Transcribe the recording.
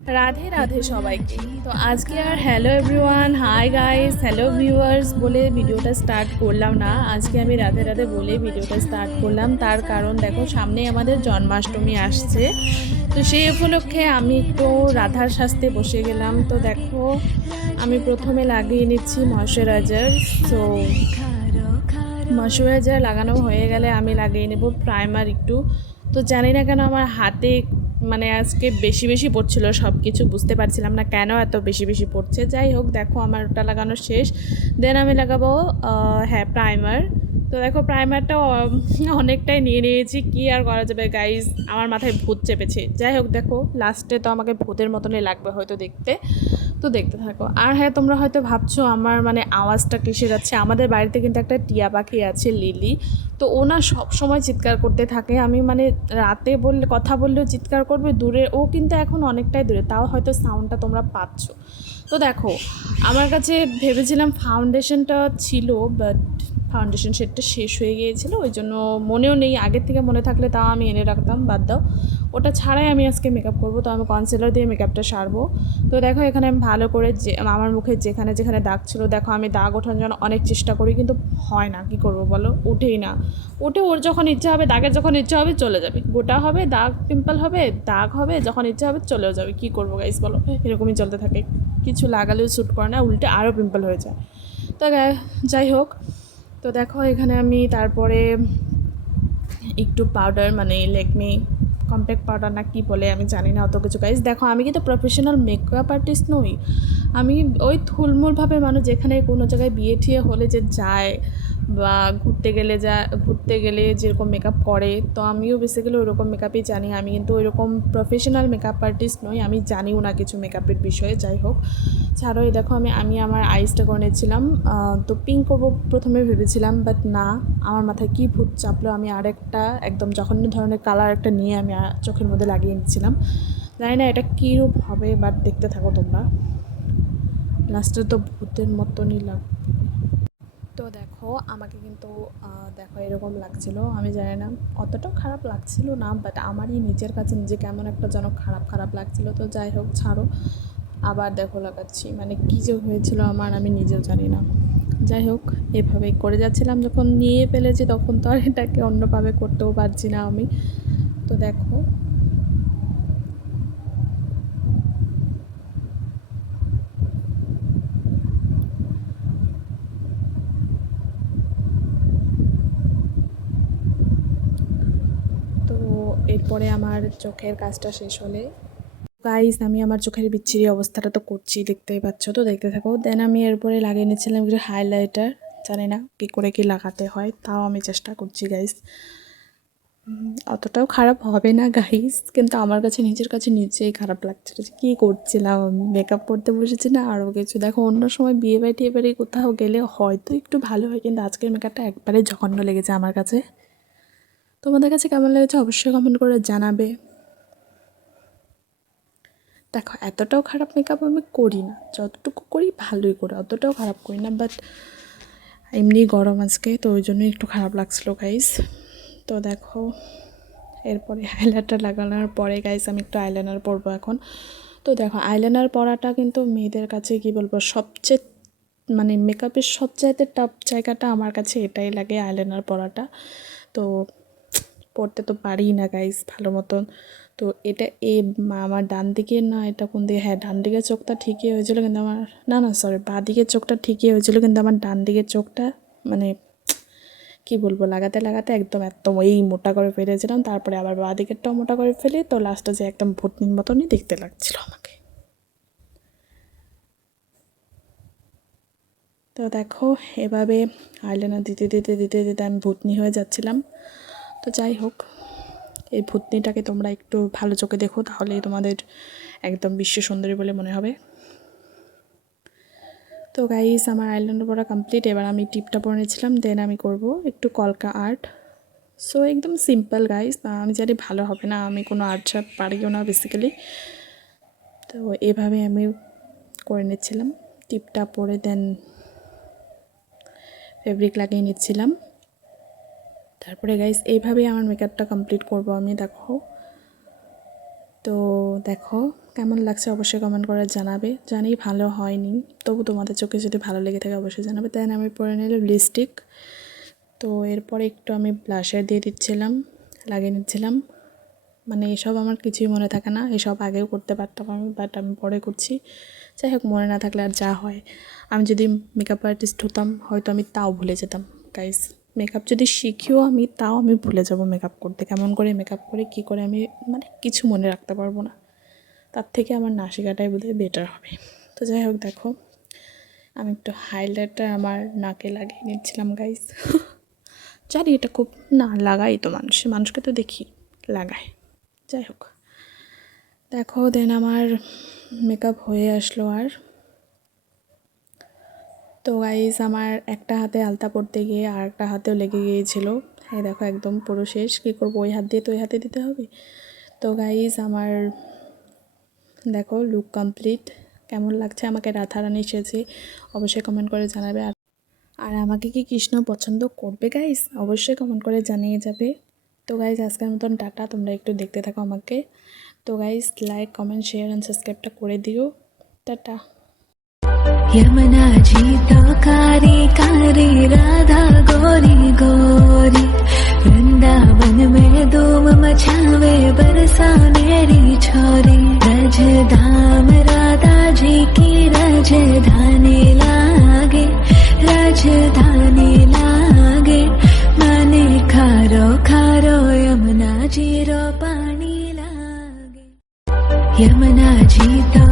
রাধে রাধে সবাইকে। তো আজকে আর hello everyone, hi guys, hello viewers বলে ভিডিওটা স্টার্ট করলাম না। আজকে আমি রাধে রাধে বলে ভিডিওটা স্টার্ট করলাম। তার কারণ দেখো, সামনেই আমাদের জন্মাষ্টমী আসছে। তো সেই উপলক্ষে আমি একটু রাধার সাজতে বসে গেলাম। তো দেখো, আমি প্রথমে লাগিয়ে নিচ্ছি ময়শ্চারাইজার। সো ময়শ্চারাইজার লাগানো হয়ে গেলে আমি লাগিয়ে নেব প্রাইমার একটু। তো জানি না কেন আমার হাতে মানে আজকে বেশি বেশি পড়ছিল, সব কিছু বুঝতে পারছিলাম না কেন এত বেশি বেশি পড়ছে। যাই হোক, দেখো আমার ওটা লাগানো শেষ। দেন আমি লাগাবো হ্যাঁ, প্রাইমার। তো দেখো, প্রাইমারটা অনেকটাই নিয়ে নিয়েছি, কি আর করা যাবে গাইজ, আমার মাথায় ভূত চেপেছে। যাই হোক, দেখো লাস্টে তো আমাকে ভূতের মতনই লাগবে হয়তো দেখতে। তো দেখতে থাকো। আর হ্যাঁ, তোমরা হয়তো ভাবছো আমার মানে আওয়াজটা কিসে যাচ্ছে। আমাদের বাড়িতে কিন্তু একটা টিয়া পাখি আছে, লিলি। তো ও না সব সময় চিৎকার করতে থাকে। আমি মানে রাতে বললে, কথা বললেও চিৎকার করবে। দূরে ও কিন্তু এখন অনেকটাই দূরে, তাও হয়তো সাউন্ডটা তোমরা পাচ্ছ। তো দেখো, আমার কাছে ভেবেছিলাম ফাউন্ডেশনটা ছিল, বাট ফাউন্ডেশন শেডটা শেষ হয়ে গিয়েছিলো, ওই জন্য মনেও নেই। আগের থেকে মনে থাকলে তাও আমি এনে রাখতাম, বাদ দাও। ওটা ছাড়াই আমি আজকে মেকআপ করবো। তো আমি কনসিলার দিয়ে মেকআপটা সারবো। তো দেখো, এখানে আমি ভালো করে যে আমার মুখে যেখানে যেখানে দাগ ছিল, দেখো আমি দাগ ওঠানোর জন্য অনেক চেষ্টা করি, কিন্তু হয় না। কি করবো বলো, উঠেই না। উঠে ওর যখন ইচ্ছা হবে, দাগের যখন ইচ্ছা হবে চলে যাবে, গোটা হবে, দাগ পিম্পল হবে, দাগ হবে, যখন ইচ্ছা হবে চলেও যাবে। কী করবো গাইস বলো, এরকমই চলতে থাকে। কিছু লাগালেও শ্যুট করে না, উল্টে আরও পিম্পল হয়ে যায়। তো যাই হোক, তো দেখো এখানে আমি তারপরে একটু পাউডার, মানে লেকমি কম্প্যাক্ট পাউডার না কি বলে আমি জানি না অত কিছু গাইস। দেখো, আমি কিন্তু প্রফেশনাল মেকআপ আর্টিস্ট নই। আমি ওই থুলমুলভাবে মানুষ যেখানে কোনো জায়গায় বিয়ে ঠিয়ে হলে যে যায়, বা ঘুরতে গেলে যেরকম মেকআপ করে, তো আমিও বেসিক্যালি ওইরকম মেকআপই জানি। আমি কিন্তু ওইরকম প্রফেশনাল মেকআপ আর্টিস্ট নই, আমি জানিও না কিছু মেকআপের বিষয়ে। যাই হোক, ছাড়ো। এই দেখো, আমি আমার আইসটা করে নিচ্ছিলাম। তো পিঙ্ক করবো প্রথমে ভেবেছিলাম, বাট না, আমার মাথায় কী ভূত চাপলো, আমি আরেকটা একদম জঘন্য ধরনের কালার একটা নিয়ে আমি চোখের মধ্যে লাগিয়ে নিচ্ছিলাম। জানি না এটা কীরূপ হবে, বাট দেখতে থাকো তোমরা। লাস্টে তো ভূতের মতনই লাগবে। তো দেখো, আমাকে কিন্তু দেখো এরকম লাগছিলো। আমি জানি না, অতটাও খারাপ লাগছিল না, বাট আমারই নিজের কাছে নিজে কেমন একটা যেন খারাপ খারাপ লাগছিলো। তো যাই হোক, ছাড়ো। আবার দেখো লাগাচ্ছি, মানে কী যে হয়েছিল আমার, আমি নিজেও জানি না। যাই হোক, এভাবেই করে যাচ্ছিলাম। যখন নিয়ে ফেলেছি তখন তো আর এটাকে অন্যভাবে করতেও পারছি না আমি। তো দেখো, তো এরপরে আমার চোখের কাজটা শেষ হলে গাইস, আমি আমার চোখের বিচ্ছিরি অবস্থাটা তো করছি, দেখতেই পাচ্ছ। তো দেখতে থাকো। দেন আমি এরপরে লাগিয়ে নিচ্ছিলাম একটু হাইলাইটার। জানি না কী করে কি লাগাতে হয়, তাও আমি চেষ্টা করছি গাইস। অতটাও খারাপ হবে না গাইস, কিন্তু আমার কাছে নিজের কাছে নিজেই খারাপ লাগছিল যে কী করছিলাম আমি। মেকআপ করতে বসেছি না আরও কিছু। দেখো, অন্য সময় বিয়ে বাড়ি টিয়ে বাড়ি কোথাও গেলে হয়তো একটু ভালো হয়, কিন্তু আজকের মেকআপটা একবারে জঘন্য লেগেছে আমার কাছে। তোমাদের কাছে কেমন লেগেছে অবশ্যই কমেন্ট করে জানাবে। দেখো, এতটাও খারাপ মেকআপ আমি করি না, যতটুকু করি ভালোই করি, অতটাও খারাপ করি না। বাট এমনি গরম আজকে, তো ওই জন্য একটু খারাপ লাগছিলো গাইস। তো দেখো, এরপরে আইলাইনার লাগানোর পরে গাইস আমি একটু আইলাইনার পরবো এখন। তো দেখো, আইলাইনার পরাটা কিন্তু মেয়েদের কাছে কী বলবো, সবচেয়ে মানে মেকআপের সবচাইতে টাফ জায়গাটা আমার কাছে এটাই লাগে, আইলাইনার পরাটা। তো পড়তে তো পারিই না গাইস ভালো মতন। তো এটা আমার ডান দিকের না, এটা কোন দিকে, হ্যাঁ ডান দিকের চোখটা ঠিকই হয়েছিল, কিন্তু আমার না সরি, বাঁ দিকের চোখটা ঠিকই হয়েছিল, কিন্তু আমার ডান দিকের চোখটা মানে কি বলবো, লাগাতে লাগাতে একদম একদম এই মোটা করে ফেলেছিলাম। তারপরে আবার বাঁ দিকেরটাও মোটা করে ফেলি, তো লাস্টে যে একদম ভূতনির মতনই দেখতে লাগছিল আমাকে। তো দেখো, এভাবে আইলাইনার দিতে দিতে দিতে দিতে আমি ভূতনি হয়ে যাচ্ছিলাম। তো যাই হোক, এই ভূতনিটাকে তোমরা একটু ভালো চোখে দেখো, তাহলেই তোমাদের একদম বিশ্ব সুন্দরী বলে মনে হবে। তো গাইস, আমার আইলাইনার পরা কমপ্লিট। এবার আমি টিপটা পরে নিয়েছিলাম, দেন আমি করব একটু কলকা আর্ট। সো একদম সিম্পল গাইস, আমি জানি ভালো হবে না, আমি কোনো আর্ট শার্ট পারিও না বেসিক্যালি। তো এভাবে আমি করে নিচ্ছিলাম, টিপটা পরে দেন ফেব্রিক লাগিয়ে নিচ্ছিলাম। তারপরে গাইস, এইভাবেই আমার মেকআপটা কমপ্লিট করব আমি। দেখো, তো দেখো কেমন লাগছে অবশ্যই কমেন্ট করে জানাবে। জানি ভালো হয়নি, তবু তোমাদের চোখে যদি ভালো লেগে থাকে অবশ্যই জানাবে। দেন আমি পরে নিলাম লিপস্টিক। তো এরপরে একটু আমি ব্লাশার দিয়ে দিচ্ছিলাম, লাগিয়ে নিচ্ছিলাম। মানে এসব আমার কিছুই মনে থাকে না, এসব আগেও করতে পারতাম আমি, বাট আমি পরে করছি। যাই হোক, মনে না থাকলে আর যা হয়। আমি যদি মেকআপ আর্টিস্ট হতাম হয়তো আমি তাও ভুলে যেতাম গাইস। মেকআপ যদি শিখিও আমি, তাও আমি ভুলে যাব মেকআপ করতে, কেমন করে মেকআপ করে কী করে আমি মানে কিছু মনে রাখতে পারবো না। তার থেকে আমার না শেখাটাই বোধহয় বেটার হবে। তো যাই হোক, দেখো আমি একটু হাইলাইটার আমার নাকে লাগিয়ে নিচ্ছিলাম গাইস। জানি এটা খুব না লাগাই তো, মানুষকে তো দেখি লাগায়। যাই হোক, দেখো দেন আমার মেকআপ হয়ে আসলো। আর তো গাইস আমার একটা হাতে আলতা পরতে গিয়ে আর একটা হাতেও লেগে গিয়েছিলো। হ্যাঁ দেখো একদম পুরো শেষ। কী করবো, ওই হাত দিয়ে তো ওই হাতে দিতে হবে। তো গাইস আমার দেখো লুক কমপ্লিট। কেমন লাগছে আমাকে রাধারানী সেজে অবশ্যই কমেন্ট করে জানাবে। আর আমাকে কি কৃষ্ণ পছন্দ করবে গাইস, অবশ্যই কমেন্ট করে জানিয়ে যাবে। তো গাইস আজকের মতন টাটা, তোমরা একটু দেখতে থাকো আমাকে। তো guys like comment share and সাবস্ক্রাইবটা করে দিও। টাটা। यमुना जी तो कारी कारी राधा गोरी गोरी, वृंदावन में धूम मचावे बरसा मेरी छोरी। रजधाम राधा जी की राजधानी लागे, राजधानी लागे। माने खारो खारो यमुना जी रो पानी लागे। यमुना जी तो